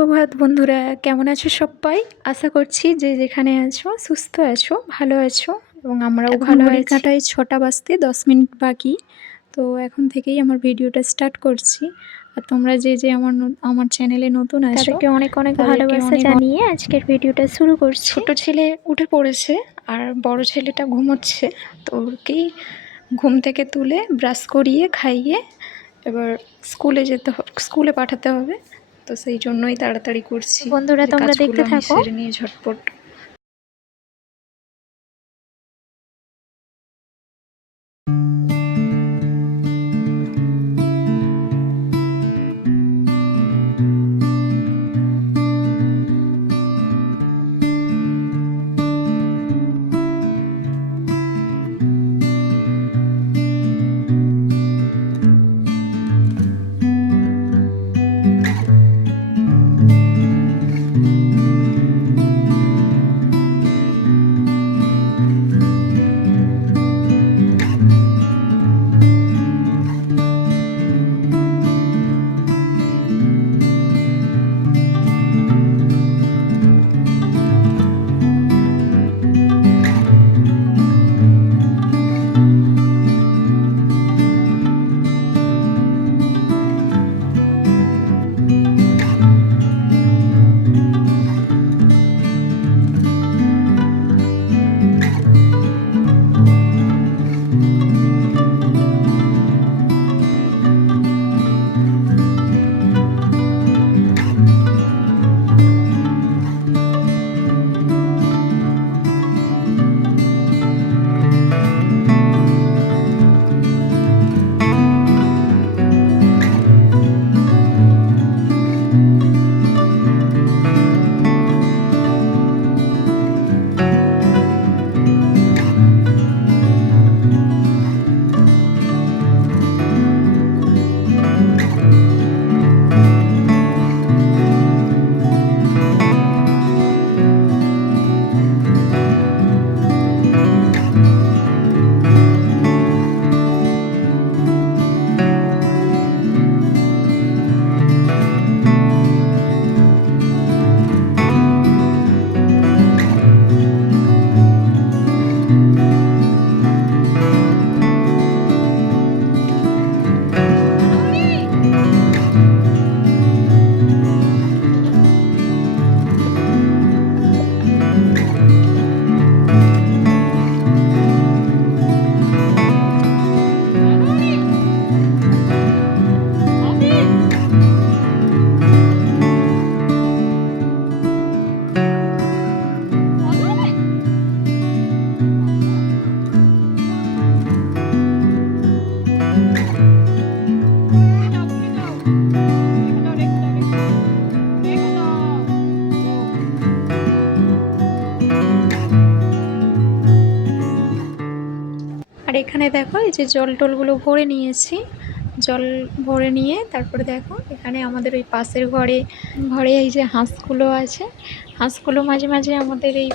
সুপ্রভাত বন্ধুরা, কেমন আছো সবাই? আশা করছি যে যেখানে আছো সুস্থ আছো, ভালো আছো এবং আমরাও ভালো আছি। কাটায় ৬টা বাজতে ১০ মিনিট বাকি। তো এখন থেকেই আমার ভিডিওটা স্টার্ট করছি। আর তোমরা যে আমার চ্যানেলে নতুন আছো তাদেরকে অনেক তাদেরকে ভালোবাসা জানিয়ে আজকের ভিডিওটা শুরু করছি। ছোট ছেলে উঠে পড়েছে আর বড় ছেলেটা ঘুমোচ্ছে। তো ওকেই ঘুম থেকে তুলে ব্রাশ করিয়ে খাইয়ে এবার স্কুলে পাঠাতে হবে। তো সেই জন্যই তাড়াতাড়ি করছি। বন্ধুরা, তোমরা দেখতে আমি থাকো। সেরে নিয়ে ঝটপট। আর এখানে দেখো এই যে জল টলগুলো ভরে নিয়েছি। জল ভরে নিয়ে তারপরে দেখো এখানে আমাদের ওই পাশের ঘরে এই যে হাঁসগুলো আছে। হাঁসগুলো মাঝে মাঝে আমাদের এই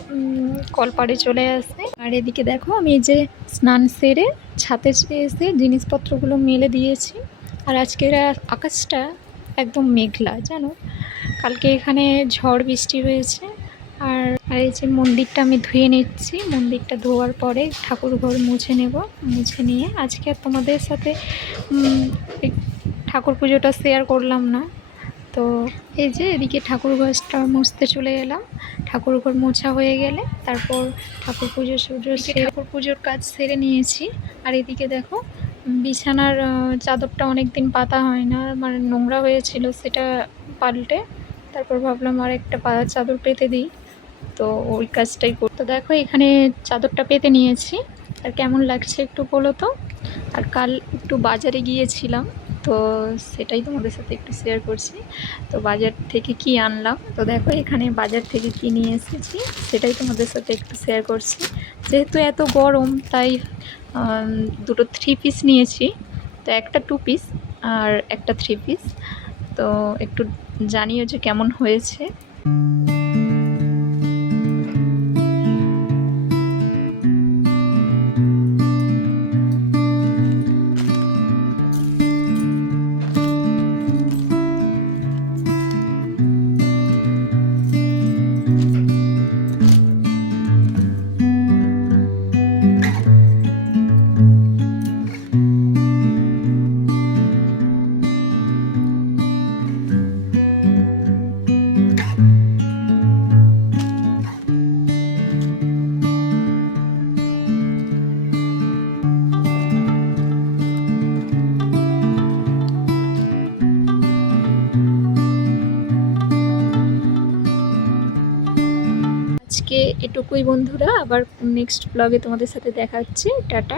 কলপাড়ে চলে আসে। আর এদিকে দেখো আমি এই যে স্নান সেরে ছাদে এসে জিনিসপত্রগুলো মেলে দিয়েছি। আর আজকের আকাশটা একদম মেঘলা, জানো। কালকে এখানে ঝড় বৃষ্টি হয়েছে। আর এই যে মন্দিরটা আমি ধুয়ে নিচ্ছি। মন্দিরটা ধোয়ার পরে ঠাকুর ঘর মুছে নেব। মুছে নিয়ে আজকে আর তোমাদের সাথে এই ঠাকুর পুজোটা শেয়ার করলাম না। তো এই যে এদিকে ঠাকুর ঘরটা মুছতে চলে এলাম। ঠাকুর ঘর মোছা হয়ে গেলে তারপর ঠাকুর পুজোর কাজ সেরে নিয়েছি। আর এদিকে দেখো বিছানার চাদরটা অনেক দিন পাতা হয় না, মানে নোংরা হয়েছিল, সেটা পাল্টে তারপর ভাবলাম আর একটা চাদর পেতে দিই। তো ওই কাজটাই করতে দেখো এখানে চাদরটা পেতে নিয়েছি। আর কেমন লাগছে একটু বলো তো। আর কাল একটু বাজারে গিয়েছিলাম, তো সেটাই তোমাদের সাথে একটু শেয়ার করছি। তো বাজার থেকে কি আনলাম, তো দেখো এখানে বাজার থেকে কি নিয়ে এসেছি সেটাই তোমাদের সাথে একটু শেয়ার করছি। যেহেতু এত গরম তাই দুটো 3 পিস নিয়েছি। তো একটা 2 পিস আর একটা 3 পিস। তো একটু জানিও যে কেমন হয়েছে। এটুকুই বন্ধুরা, আবার নেক্সট ব্লগে তোমাদের সাথে দেখা হচ্ছে। টাটা।